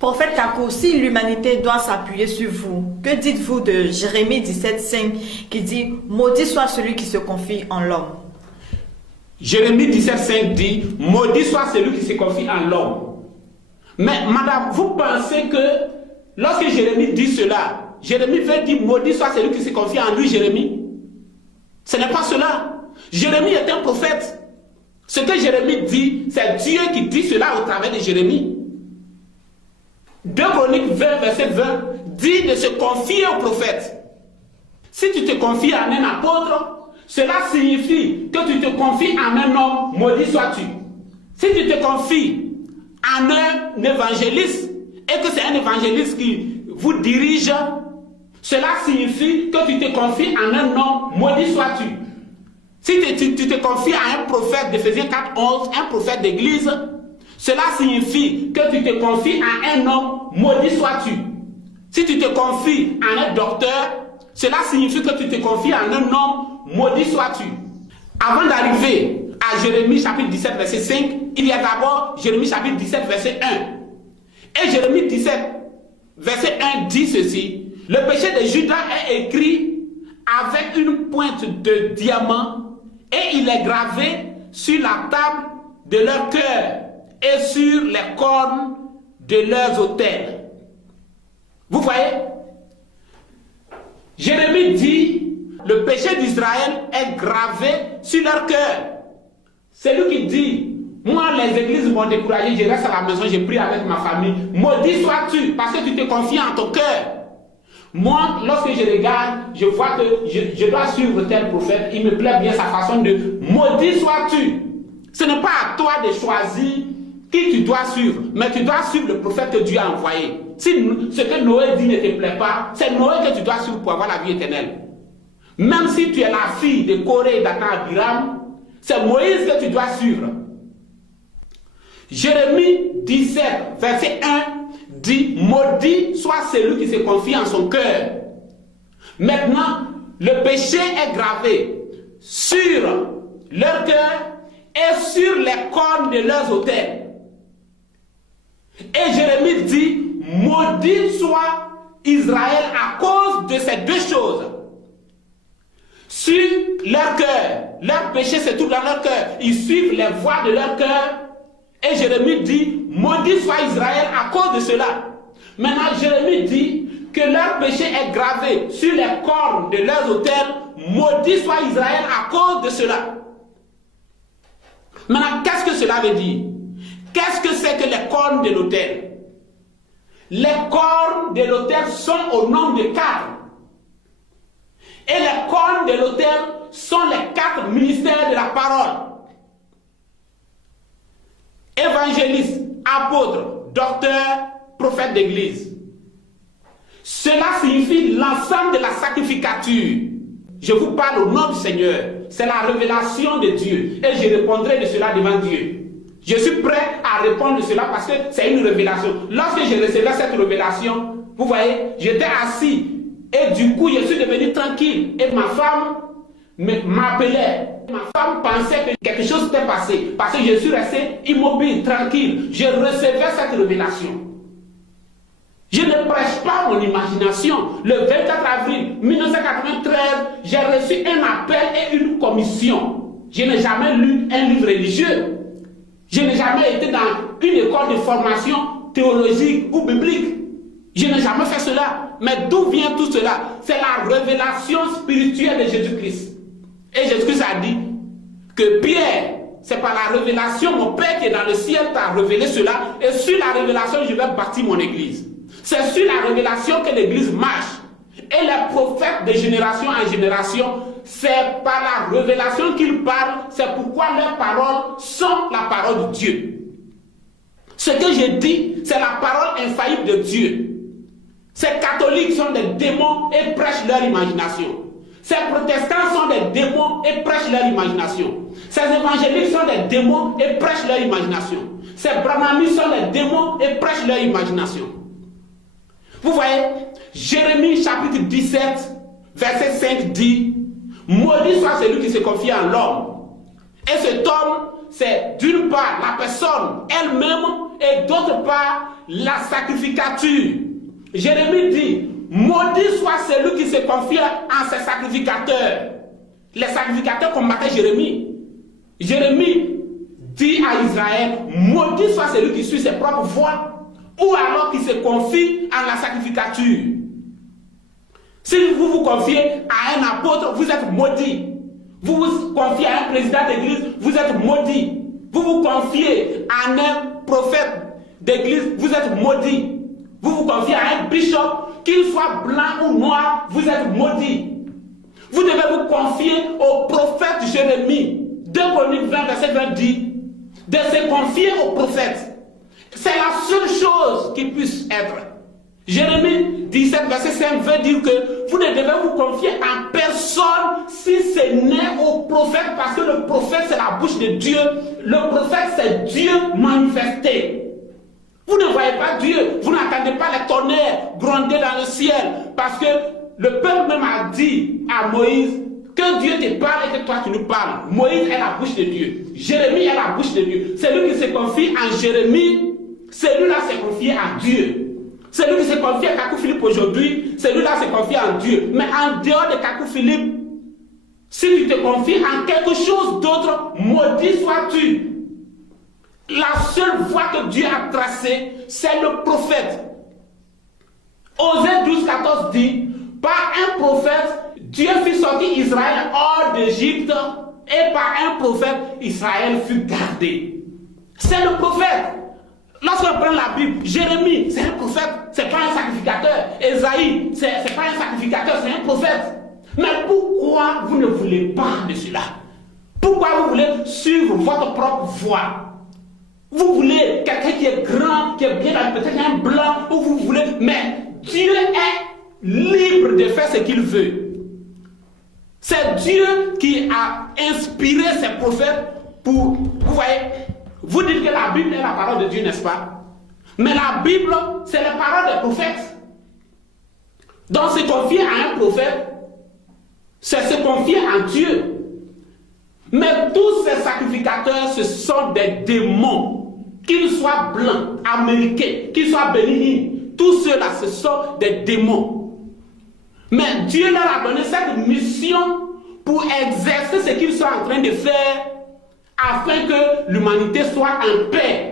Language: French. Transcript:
Prophète Kakou, si l'humanité doit s'appuyer sur vous, que dites-vous de Jérémie 17,5 qui dit « Maudit soit celui qui se confie en l'homme ». Jérémie 17,5 dit « Maudit soit celui qui se confie en l'homme ». Mais madame, vous pensez que lorsque Jérémie dit cela, Jérémie veut dire « Maudit soit celui qui se confie en lui, Jérémie ». Ce n'est pas cela. Jérémie est un prophète. Ce que Jérémie dit, c'est Dieu qui dit cela au travers de Jérémie. 2 Chroniques 20, verset 20, dit de se confier au prophète. Si tu te confies en un apôtre, cela signifie que tu te confies en un homme, maudit sois-tu. Si tu te confies en un évangéliste, et que c'est un évangéliste qui vous dirige, cela signifie que tu te confies en un homme, maudit sois-tu. Si tu te confies à un prophète d'Éphésiens 4, 11, un prophète d'église, cela signifie que tu te confies à un homme, maudit sois-tu. Si tu te confies à un docteur, cela signifie que tu te confies à un homme, maudit sois-tu. Avant d'arriver à Jérémie chapitre 17, verset 5, il y a d'abord Jérémie chapitre 17, verset 1. Et Jérémie 17, verset 1 dit ceci: le péché de Judas est écrit avec une pointe de diamant et il est gravé sur la table de leur cœur et sur les cornes de leurs autels. Vous voyez? Jérémie dit, le péché d'Israël est gravé sur leur cœur. C'est lui qui dit, moi les églises m'ont découragé, je reste à la maison, je prie avec ma famille. Maudit sois-tu, parce que tu te confies en ton cœur. Moi, lorsque je regarde, je vois que je dois suivre tel prophète, il me plaît bien sa façon de maudit sois-tu. Ce n'est pas à toi de choisir qui tu dois suivre, mais tu dois suivre le prophète que Dieu a envoyé. Si ce que Noé dit ne te plaît pas, c'est Noé que tu dois suivre pour avoir la vie éternelle. Même si tu es la fille de Corée, Dathan, Abiram, c'est Moïse que tu dois suivre. Jérémie 17, verset 1 dit, maudit soit celui qui se confie en son cœur. Maintenant, le péché est gravé sur leur cœur et sur les cornes de leurs autels. Et Jérémie dit, maudit soit Israël à cause de ces deux choses. Sur leur cœur, leur péché se trouve dans leur cœur. Ils suivent les voies de leur cœur. Et Jérémie dit, maudit soit Israël à cause de cela. Maintenant, Jérémie dit que leur péché est gravé sur les cornes de leurs autels. Maudit soit Israël à cause de cela. Maintenant, qu'est-ce que cela veut dire? Qu'est-ce que c'est que les cornes de l'autel? Les cornes de l'autel sont au nombre de 4. Et les cornes de l'autel sont les 4 ministères de la parole. Évangéliste, apôtre, docteur, prophète d'église. Cela signifie l'ensemble de la sacrificature. Je vous parle au nom du Seigneur. C'est la révélation de Dieu. Et je répondrai de cela devant Dieu. Je suis prêt à répondre de cela parce que c'est une révélation. Lorsque je recevais cette révélation, vous voyez, j'étais assis. Et du coup, je suis devenu tranquille. Et ma femme m'appelait. Ma femme pensait que quelque chose s'était passé. Parce que je suis resté immobile, tranquille. Je recevais cette révélation. Je ne prêche pas mon imagination. Le 24 avril 1993, j'ai reçu un appel et une commission. Je n'ai jamais lu un livre religieux. Je n'ai jamais été dans une école de formation théologique ou biblique. Je n'ai jamais fait cela. Mais d'où vient tout cela? C'est la révélation spirituelle de Jésus-Christ. Et Jésus-Christ a dit que Pierre, c'est par la révélation, mon Père qui est dans le ciel t'a révélé cela. Et sur la révélation, je vais bâtir mon église. C'est sur la révélation que l'église marche. Et les prophètes de génération en génération, c'est par la révélation qu'ils parlent. C'est pourquoi leurs paroles sont la parole de Dieu. Ce que je dis, c'est la parole infaillible de Dieu. Ces catholiques sont des démons et prêchent leur imagination. Ces protestants sont des démons et prêchent leur imagination. Ces évangéliques sont des démons et prêchent leur imagination. Ces brahmanistes sont des démons et prêchent leur imagination. Vous voyez, Jérémie chapitre 17, verset 5 dit, maudit soit celui qui se confie en l'homme. Et cet homme c'est d'une part la personne elle-même et d'autre part la sacrificature. Jérémie dit, maudit soit celui qui se confie en ses sacrificateurs. Les sacrificateurs combattaient Jérémie. Jérémie dit à Israël, maudit soit celui qui suit ses propres voies ou alors qui se confie en la sacrificature. Si vous vous confiez à un apôtre, vous êtes maudit. Vous vous confiez à un président d'église, vous êtes maudit. Vous vous confiez à un prophète d'église, vous êtes maudit. Vous vous confiez à un bishop, qu'il soit blanc ou noir, vous êtes maudit. Vous devez vous confier au prophète Jérémie. 2 Chroniques 20, verset 20 dit, de se confier au prophète. C'est la seule chose qui puisse être. Jérémie 17, verset 5 veut dire que vous ne devez vous confier en personne si ce n'est au prophète, parce que le prophète c'est la bouche de Dieu. Le prophète c'est Dieu manifesté. Vous ne voyez pas Dieu, vous n'entendez pas les tonnerres gronder dans le ciel, parce que le peuple même a dit à Moïse que Dieu te parle et que toi tu nous parles. Moïse est la bouche de Dieu. Jérémie est la bouche de Dieu. Celui qui se confie en Jérémie, celui-là s'est confié à Dieu. Celui qui se confie à Kakou Philippe aujourd'hui, celui-là se confie en Dieu. Mais en dehors de Kakou Philippe, si tu te confies en quelque chose d'autre, maudit sois-tu. La seule voie que Dieu a tracée, c'est le prophète. Osée 12, 14 dit, par un prophète, Dieu fit sortir Israël hors d'Égypte, et par un prophète, Israël fut gardé. C'est le prophète. Lorsqu'on prend la Bible, Jérémie, c'est un prophète, c'est pas un sacrificateur. Ésaïe, c'est pas un sacrificateur, c'est un prophète. Mais pourquoi vous ne voulez pas de cela? Pourquoi vous voulez suivre votre propre voie? Vous voulez quelqu'un qui est grand, qui est bien, peut-être un blanc, ou vous voulez, mais Dieu est libre de faire ce qu'il veut. C'est Dieu qui a inspiré ses prophètes pour, vous voyez, vous dites que la Bible est la parole de Dieu, n'est-ce pas? Mais la Bible, c'est les paroles des prophètes. Donc se confier à un prophète, c'est se confier en Dieu. Mais tous ces sacrificateurs, ce sont des démons. Qu'ils soient blancs, américains, qu'ils soient bénins, tous ceux-là, ce sont des démons. Mais Dieu leur a donné cette mission pour exercer ce qu'ils sont en train de faire afin que l'humanité soit en paix.